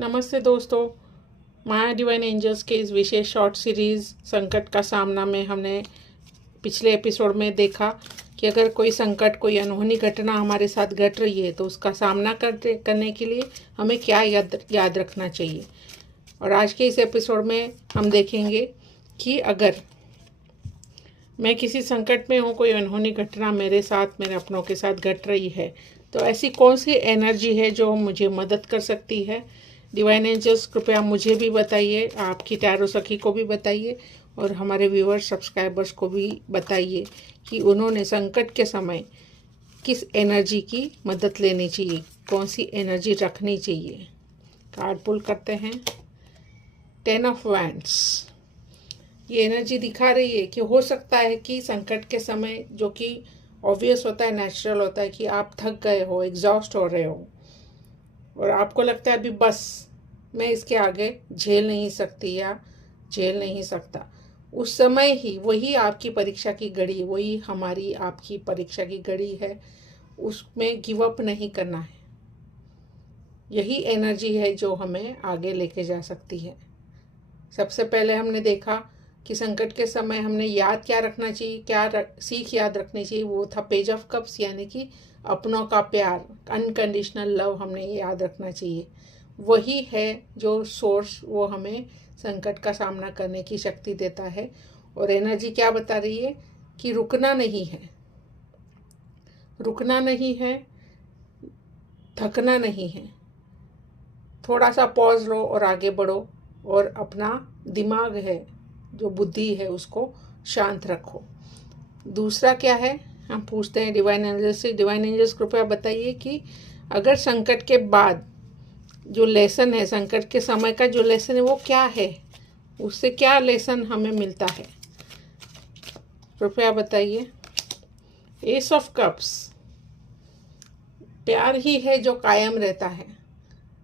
नमस्ते दोस्तों, माया divine angels के इस विशेष शॉर्ट सीरीज़ संकट का सामना में हमने पिछले एपिसोड में देखा कि अगर कोई संकट, कोई अनहोनी घटना हमारे साथ घट रही है तो उसका सामना करने के लिए हमें क्या याद रखना चाहिए। और आज के इस एपिसोड में हम देखेंगे कि अगर मैं किसी संकट में हूँ, कोई अनहोनी घटना मेरे साथ, मेरे अपनों के साथ घट रही है, तो ऐसी कौन सी एनर्जी है जो मुझे मदद कर सकती है। डिवाइन एंजल्स कृपया मुझे भी बताइए, आपकी टैरो सखी को भी बताइए और हमारे व्यूअर्स, सब्सक्राइबर्स को भी बताइए कि उन्होंने संकट के समय किस एनर्जी की मदद लेनी चाहिए, कौन सी एनर्जी रखनी चाहिए। कार्ड पुल करते हैं। 10 ऑफ वैंड्स। ये एनर्जी दिखा रही है कि हो सकता है कि संकट के समय, जो कि ऑब्वियस होता है, नेचुरल होता है, कि आप थक गए हो, एग्जॉस्ट हो रहे हो और आपको लगता है अभी बस मैं इसके आगे झेल नहीं सकती या झेल नहीं सकता। उस समय ही वही आपकी परीक्षा की घड़ी, वही हमारी आपकी परीक्षा की घड़ी है, उसमें गिव अप नहीं करना है। यही एनर्जी है जो हमें आगे लेके जा सकती है। सबसे पहले हमने देखा कि संकट के समय हमने याद क्या रखना चाहिए, सीख याद रखनी चाहिए, वो था पेज ऑफ कप्स, यानी कि अपनों का प्यार, अनकंडीशनल लव हमने याद रखना चाहिए। वही है जो सोर्स, वो हमें संकट का सामना करने की शक्ति देता है। और एनर्जी क्या बता रही है कि रुकना नहीं है, रुकना नहीं है, थकना नहीं है। थोड़ा सा पॉज लो और आगे बढ़ो और अपना दिमाग है, जो बुद्धि है, उसको शांत रखो। दूसरा क्या है, हम पूछते हैं डिवाइन एंजल्स से। डिवाइन एंजल्स कृपया बताइए कि अगर संकट के बाद जो लेसन है, संकट के समय का जो लेसन है, वो क्या है, उससे क्या लेसन हमें मिलता है, कृपया बताइए। S of cups. प्यार ही है जो कायम रहता है,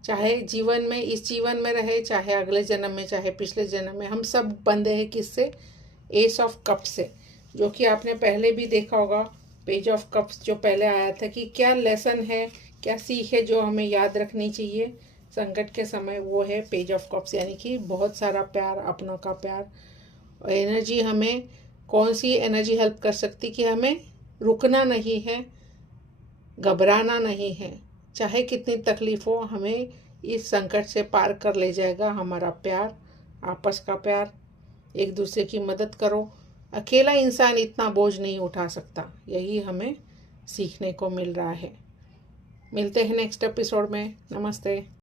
चाहे जीवन में, इस जीवन में रहे, चाहे अगले जन्म में, चाहे पिछले जन्म में। हम सब बंधे हैं किससे? एस ऑफ कप्स से, जो कि आपने पहले भी देखा होगा। पेज ऑफ कप्स जो पहले आया था कि क्या लेसन है, क्या सीख है जो हमें याद रखनी चाहिए संकट के समय, वो है पेज ऑफ कप्स, यानी कि बहुत सारा प्यार, अपनों का प्यार। और एनर्जी, हमें कौन सी एनर्जी हेल्प कर सकती कि हमें रुकना नहीं है, घबराना नहीं है, चाहे कितनी तकलीफ हो, हमें इस संकट से पार कर ले जाएगा हमारा प्यार, आपस का प्यार। एक दूसरे की मदद करो, अकेला इंसान इतना बोझ नहीं उठा सकता। यही हमें सीखने को मिल रहा है। मिलते हैं नेक्स्ट एपिसोड में। नमस्ते।